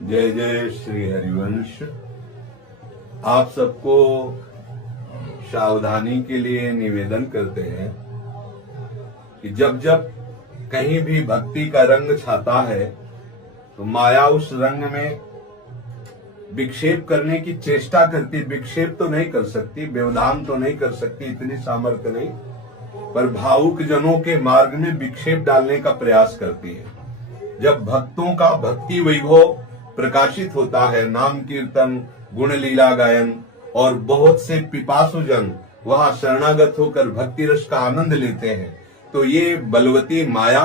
जय जय श्री हरिवंश। आप सबको सावधानी के लिए निवेदन करते हैं कि जब जब कहीं भी भक्ति का रंग छाता है तो माया उस रंग में विक्षेप करने की चेष्टा करती। विक्षेप तो नहीं कर सकती, व्यवधान तो नहीं कर सकती, इतनी सामर्थ्य नहीं, पर भावुक जनों के मार्ग में विक्षेप डालने का प्रयास करती है। जब भक्तों का भक्ति वैभव प्रकाशित होता है, नाम कीर्तन, गुण लीला गायन, और बहुत से पिपासुजन वहां शरणागत होकर भक्ति रस का आनंद लेते हैं, तो ये बलवती माया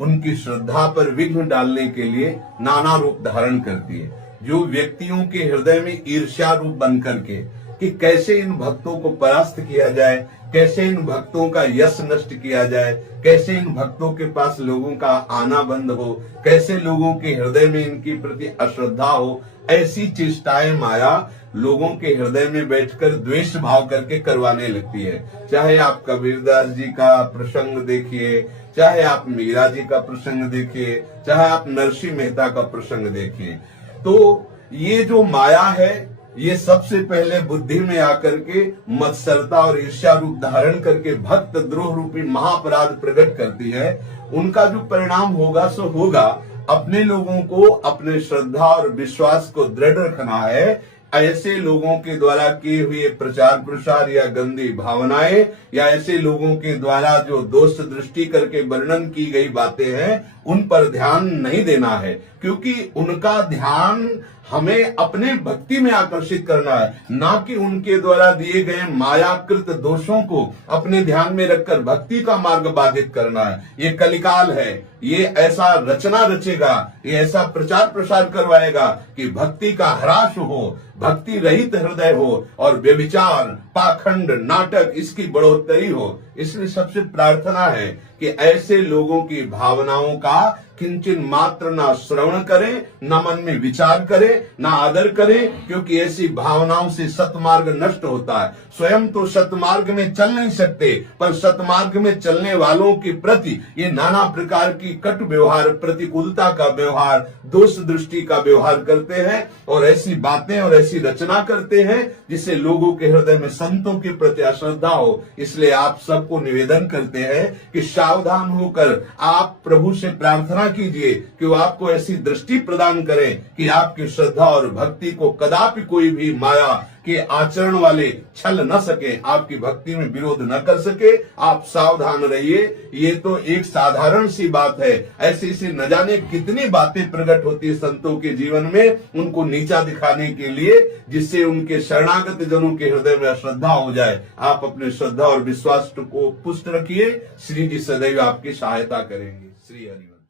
उनकी श्रद्धा पर विघ्न डालने के लिए नाना रूप धारण करती है। जो व्यक्तियों के हृदय में ईर्ष्या रूप बन करके कि कैसे इन भक्तों को परास्त किया जाए, कैसे इन भक्तों का यश नष्ट किया जाए, कैसे इन भक्तों के पास लोगों का आना बंद हो, कैसे लोगों के हृदय में इनकी प्रति अश्रद्धा हो, ऐसी चेष्टाएं माया लोगों के हृदय में बैठकर द्वेष भाव करके करवाने लगती है। चाहे आप कबीरदास जी का प्रसंग देखिए, चाहे आप मीरा जी का प्रसंग देखिए, चाहे आप नरसिंह मेहता का प्रसंग देखिए, तो ये जो माया है ये सबसे पहले बुद्धि में आकर के मत्सरता और ईर्ष्या रूप धारण करके भक्त द्रोह रूपी महाअपराध प्रकट करती है। उनका जो परिणाम होगा सो होगा। अपने लोगों को अपने श्रद्धा और विश्वास को दृढ़ रखना है। ऐसे लोगों के द्वारा किए हुए प्रचार प्रसार या गंदी भावनाएं या ऐसे लोगों के द्वारा जो दोष दृष्टि करके वर्णन की गई बातें हैं, उन पर ध्यान नहीं देना है, क्योंकि उनका ध्यान हमें अपने भक्ति में आकर्षित करना है, ना कि उनके द्वारा दिए गए मायाकृत दोषों को अपने ध्यान में रखकर भक्ति का मार्ग बाधित करना है। ये कलिकाल है, ये ऐसा रचना रचेगा, ये ऐसा प्रचार प्रसार करवाएगा कि भक्ति का ह्रास हो, भक्ति रहित हृदय हो और व्यभिचार, पाखंड, नाटक इसकी बढ़ोतरी हो। इसलिए सबसे प्रार्थना है कि ऐसे लोगों की भावनाओं का किंचन मात्र ना श्रवण करें, ना मन में विचार करें, ना आदर करें, क्योंकि ऐसी भावनाओं से सतमार्ग नष्ट होता है। स्वयं तो सतमार्ग में चल नहीं सकते, पर सतमार्ग में चलने वालों के प्रति ये नाना प्रकार की कटु व्यवहार, प्रतिकूलता का व्यवहार, दोष दृष्टि का व्यवहार करते हैं और ऐसी बातें और ऐसी रचना करते हैं जिससे लोगों के हृदय में संतों के प्रति अश्रद्धा हो। इसलिए आप सबको निवेदन करते हैं कि सावधान होकर आप प्रभु से प्रार्थना कीजिए कि वो आपको ऐसी दृष्टि प्रदान करें कि आपकी श्रद्धा और भक्ति को कदापि कोई भी माया के आचरण वाले छल न सके, आपकी भक्ति में विरोध न कर सके। आप सावधान रहिए। ये तो एक साधारण सी बात है, ऐसी सी न जाने कितनी बातें प्रकट होती है संतों के जीवन में, उनको नीचा दिखाने के लिए, जिससे उनके शरणागत जनों के हृदय में अश्रद्धा हो जाए। आप अपने श्रद्धा और विश्वास को पुष्ट रखिए। श्री जी सदैव आपकी सहायता करेंगे। श्री हरिवंश।